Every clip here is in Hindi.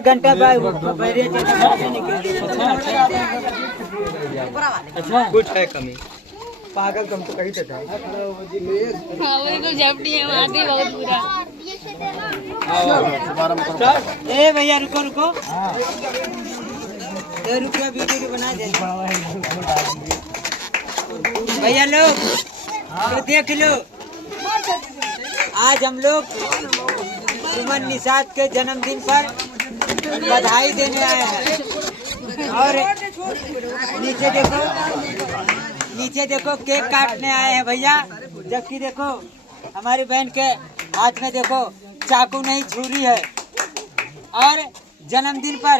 घंटा अच्छा कुछ है कमी पागल तुम तो कहीं था ए भैया रुको रुको 2 रुपया वीडियो बना दे भैया लोग तो देख लो आज हम लोग सुमन निषाद के जन्मदिन पर बधाई देने आए हैं और नीचे देखो केक काटने आए हैं भैया। जबकि देखो हमारी बहन के हाथ में देखो चाकू नहीं छुरी है और जन्मदिन पर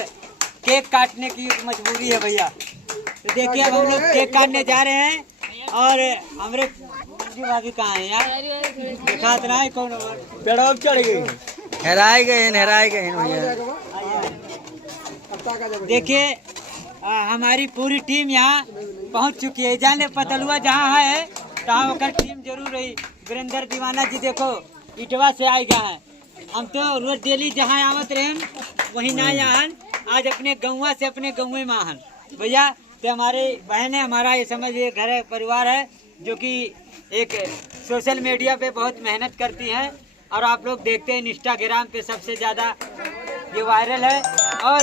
केक काटने की मजबूरी है भैया। तो देखिए अब हम लोग केक काटने जा रहे हैं और हमारे मंजू भाभी कहाँ है यार दिखा तो नहीं कौन पेड़ों चढ़ गई नहराए गए भैया। देखिए हमारी पूरी टीम यहाँ पहुँच चुकी है। जाने पतलुआ जहाँ है तहाँ होकर टीम जरूर रही। वीरेंद्र दीवाना जी देखो इटवा से आए गया है। हम तो रोज डेली जहाँ आवत रहे वहीं ना यहाँ आज अपने गौवा से अपने गौवे में आहन भैया। तो हमारे बहन है हमारा ये समझिए घर है परिवार है जो कि एक सोशल मीडिया पे बहुत मेहनत करती हैं और आप लोग देखते हैं इंस्टाग्राम पे सबसे ज़्यादा ये वायरल है। और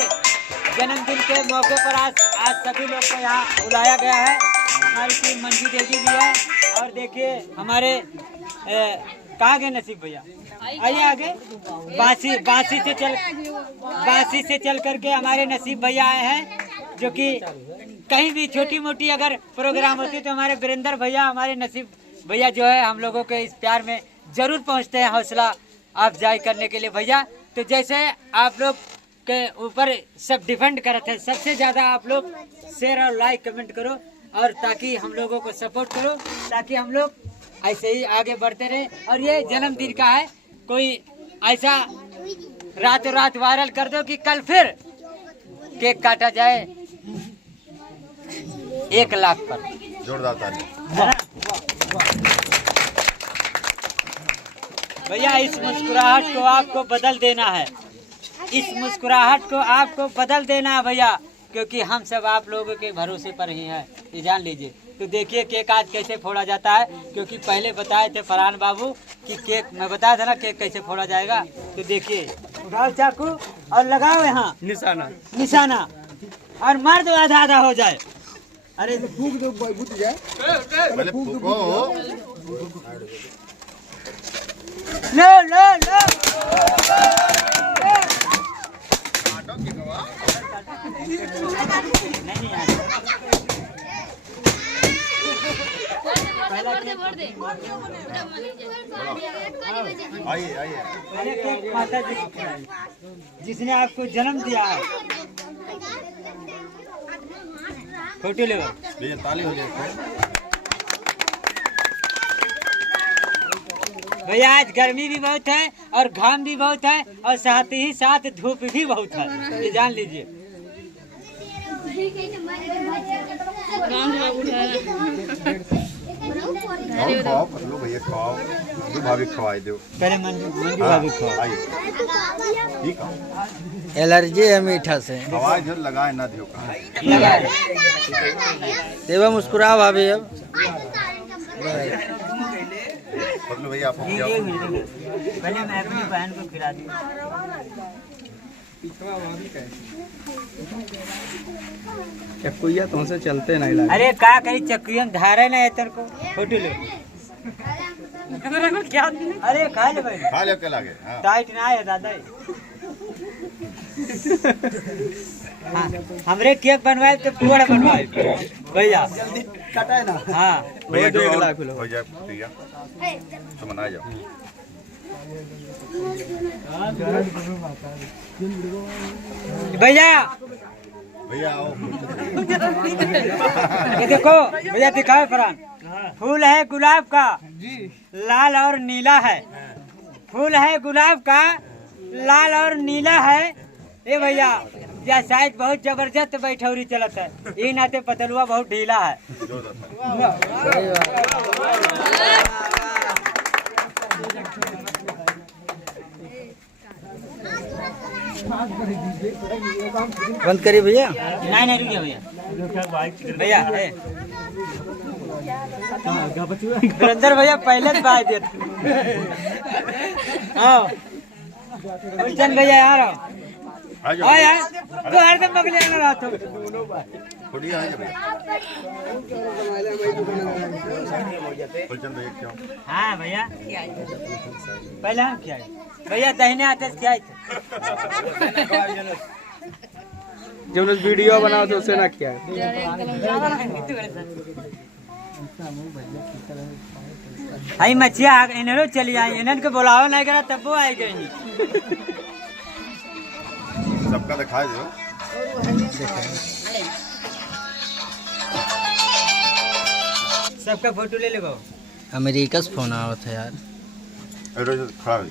जन्मदिन के मौके पर आज सभी लोग को यहाँ बुलाया गया है। हमारी टीम मंजू देवी भी है और देखिए हमारे कहाँ गए नसीब भैया आइए आगे बासी से चल करके हमारे नसीब भैया आए हैं जो कि कहीं भी छोटी मोटी अगर प्रोग्राम होती तो हमारे वीरेंद्र भैया हमारे नसीब भैया जो है हम लोगों के इस प्यार में जरूर पहुंचते हैं हौसला अफजाई करने के लिए भैया। तो जैसे आप लोग के ऊपर सब डिपेंड करते हैं सबसे ज़्यादा आप लोग शेयर और लाइक कमेंट करो और ताकि हम लोगों को सपोर्ट करो ताकि हम लोग ऐसे ही आगे बढ़ते रहे। और ये जन्मदिन का है कोई ऐसा रातों रात वायरल कर दो कि कल फिर केक काटा जाए 1 लाख पर। जोरदार ताली भैया। इस मुस्कुराहट को आपको बदल देना है इस मुस्कुराहट को आपको बदल देना है भैया क्योंकि हम सब आप लोगों के भरोसे पर ही हैं ये जान लीजिए। तो देखिए केक आज कैसे फोड़ा जाता है क्योंकि पहले बताए थे फरहान बाबू कि केक मैं बताया था ना केक कैसे फोड़ा जाएगा। तो देखिए उठाओ चाकू और लगाओ यहाँ निशाना और मार दो आधा आधा हो जाए। अरे फूक दो बुझ जाए लो लो लो आइए माता जी जिसने आपको जन्म दिया है फोटो ले भैया। आज गर्मी भी बहुत है और घाम भी बहुत है और साथ ही साथ धूप भी बहुत है ये जान लीजिए। पहले मंजू भाभी एलर्जी है मीठा से लगाए ना दियो देवा मुस्कुराओ भाभी। अब भैया पहले मैं अपनी बहन को खिला दूं। चक्कुया तुमसे चलते नहीं लगे। अरे का कहीं चक्कुया धारे ना है तेरे को फोटो ले क्या अरे खा ले भाई खा ले के लागे टाइट ना है दादा। हाँ हमरे केक बनवाए तो पूरा बनवाए भैया जल्दी कटाए ना। हाँ भैया 1 लाख हो जाए तो मना जाओ भैया आओ ये देखो भैया दिखाओ फरहान फूल है गुलाब का लाल और नीला है। फूल है गुलाब का लाल और नीला है। ये भैया या शायद बहुत जबरदस्त बैठौरी चलत है ये नाते पतलुआ बहुत ढीला है। बंद करिए भैया। नहीं नहीं रुकिए भैया भैया वीरेंद्र भैया पहले से बात देते। हाँ गुलशन भैया यार आओ यार तो हरदम बगले में रहा तो हाँ भैया पहले हम क्या भैया दहीने आते क्या जब लोग वीडियो बनाओ तो उसे ना क्या आई मच्छिया इन्हें चली आई इन्हें को बुलाओ नहीं करा तब वो आई गई सबका दिखा दो सबका फोटो ले लो। अमेरिका से फोन आवा था यार। खड़ा हो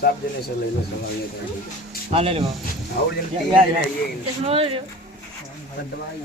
सब जने से ले लो सब। हाँ ले लो और जन